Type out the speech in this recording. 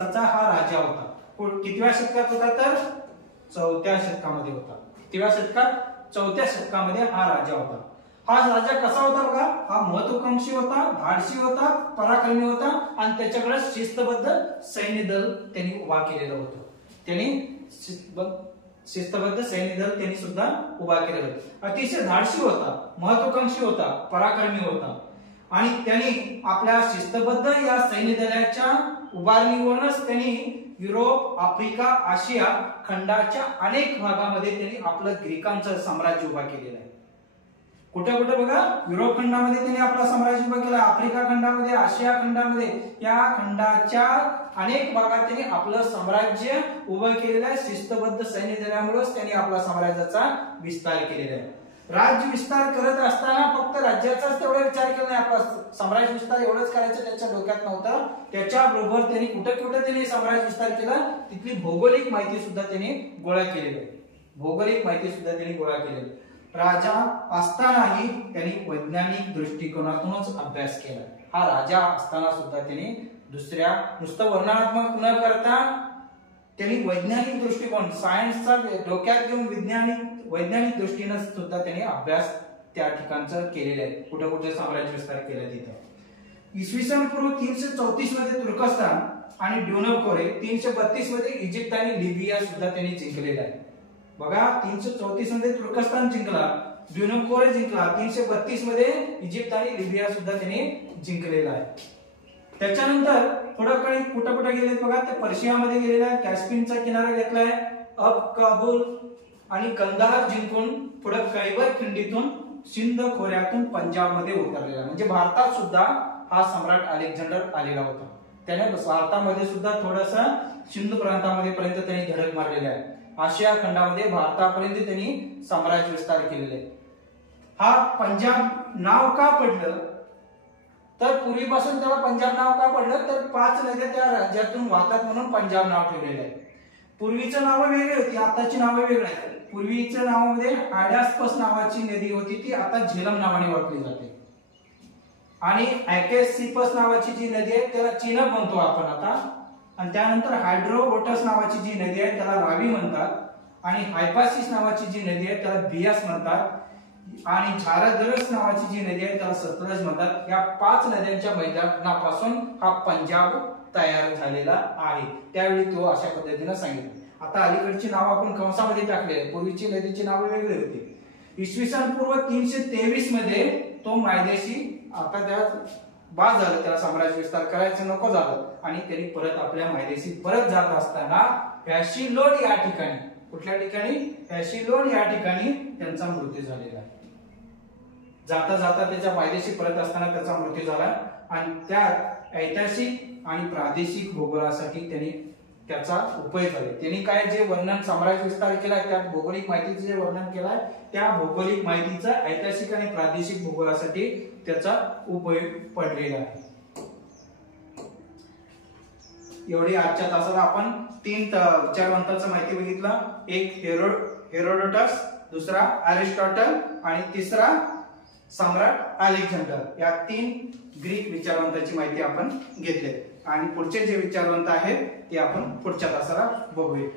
हा राजा होता. कितव्या शतकात होता तर 4थ्या शतकामध्ये होता. कितव्या शतकात? 4थ्या शतकामध्ये हा राजा होता. हा राजा कसा होता बघा, हा महत्वाकांक्षी होता, धाडसी होता, पराक्रमी होता आणि त्याच्याकडे शिस्तबद्ध सैन्य दल त्यांनी उभा केलेलं होतं. शिस्तबद्ध सैन्य दल त्यांनी सुद्धा उभा केलेलं होतं. अतिशय धाडसी होता, महत्वाकांक्षी होता, पराक्रमी होता आणि त्यांनी आपल्या शिस्तबद्ध या सैन्य दलाच्या उभारणीवरूनच त्यांनी युरोप, आफ्रिका, आशिया खंडाच्या अनेक भागामध्ये त्यांनी आपलं ग्रीकांचं साम्राज्य उभा केलेलं आहे. कुठे कुठे बघा, युरोप खंडामध्ये त्यांनी आपला साम्राज्य उभा केला, आफ्रिका खंडामध्ये, आशिया खंडामध्ये, या खंडाच्या अनेक भागात त्यांनी आपलं साम्राज्य उभं केलेलं आहे. शिस्तबद्ध सैन्य दलामुळेच त्यांनी आपला साम्राज्याचा विस्तार केलेला आहे. राज्य विस्तार करत असताना फक्त राज्याचाच तेवढा विचार केला नाही, आपला साम्राज्य विस्तार एवढंच करायचं त्याच्या डोक्यात नव्हतं. त्याच्याबरोबर त्यांनी कुठे कुठे त्यांनी साम्राज्य विस्तार केला, तिथली भौगोलिक माहिती सुद्धा त्यांनी गोळा केलेली आहे. भौगोलिक माहिती सुद्धा त्यांनी गोळा केलेली. राजा असतानाही त्यांनी वैज्ञानिक दृष्टिकोनातूनच अभ्यास केला. हा राजा असताना सुद्धा त्यांनी दुसऱ्या नुसतं वर्णनात्मक न करता त्यांनी वैज्ञानिक दृष्टिकोन, सायन्सचा डोक्यात घेऊन वैज्ञानिक दृष्टीने सुद्धा त्यांनी अभ्यास त्या ठिकाणचं केलेलं आहे. कुठे कुठे साम्राज्य विस्तार केला तिथं. इसवी सन पूर्व 334 मध्ये तुर्कस्तान आणि ड्युनकोरे, 332 मध्ये इजिप्त आणि लिबिया सुद्धा त्यांनी जिंकलेला आहे. बघा, 334 मध्ये तुर्कस्तान जिंकला, ड्युनकोरे जिंकला, 332 मध्ये इजिप्त आणि लिबिया सुद्धा त्यांनी जिंकलेला आहे. त्याच्यानंतर थोडं काही कुठं कुठं गेले बघा, ते पर्शियामध्ये गेलेला आहे, कॅस्पियनचा किनारा घेतलाय, अब काबूल आणि कंदाहार जिंकून पुढे कैबर खिंडीतून सिंध खोऱ्यातून पंजाब मध्ये उतरलेला. म्हणजे भारतात सुद्धा हा सम्राट अलेक्झांडर आलेला होता. त्याने भारतामध्ये सुद्धा थोडासा सिंध प्रांतामध्ये पर्यंत त्यांनी धडक मारलेला आहे. आशिया खंडामध्ये भारतापर्यंत त्यांनी साम्राज्य विस्तार केलेले आहे. हा पंजाब नाव का पडलं तर पूर्वीपासून त्याला पंजाब नाव का पडलं तर 5 नद्या त्या राज्यातून वाहतात म्हणून पंजाब नाव ठेवलेलं आहे. पूर्वीचं नाव वेगळी होती, आताची नावं वेगळी आहेत. पूर्वीच्या नावामध्ये हायडास्पस नावाची नदी होती, ती आता झेलम नावाने ओळखली जाते. आणि ऍकेसिपस नावाची जी नदी आहे त्याला चिनब म्हणतो आपण आता. आणि त्यानंतर हायड्रोओटस नावाची जी नदी आहे त्याला रावी म्हणतात. आणि हायपासिस नावाची जी नदी आहे त्याला बियास म्हणतात. आणि झारदरस नावाची जी नदी आहे त्याला सतलज म्हणतात. या 5 नद्यांच्या मैदानापासून हा पंजाब तयार झालेला आहे. त्यावेळी तो अशा पद्धतीने सांगितलं. आता अलीकडची नाव आपण कंसामध्ये टाकले, पूर्वीची नदीची नावे वेगळी होती. इसवी सन पूर्व 323 मध्ये तो मायदेशी आता त्या बाद झालं, त्याला साम्राज्य विस्तार करायचं नको झालं आणि त्यांनी परत आपल्या मायदेशी परत जात असताना फॅशिलोन या ठिकाणी, कुठल्या ठिकाणी? फॅशिलोन या ठिकाणी त्यांचा मृत्यू झालेला आहे. जाता जाता त्याच्या मायदेशी परत असताना त्याचा मृत्यू झाला. आणि त्या ऐतिहासिक आणि प्रादेशिक भूगोलासाठी त्यांनी त्याचा उपयोग झाला. त्यांनी काय जे वर्णन साम्राज्य विस्तार केलाय, त्या भौगोलिक माहितीचं जे वर्णन केलाय, त्या भौगोलिक माहितीचा ऐतिहासिक आणि प्रादेशिक भूगोलासाठी त्याचा उपयोग पडलेला आहे. एवढी आजच्या तासाला आपण 3 विचारवंतांची माहिती बघितलं. एक हेरोडोटस, दुसरा अरिस्टॉटल आणि तिसरा सम्राट अलेक्झांडर. या 3 ग्रीक विचारवंतांची माहिती आपण घेतली आणि पुढचे जे विचारवंत आहेत ते आपण पुढच्या तासाला बघूया.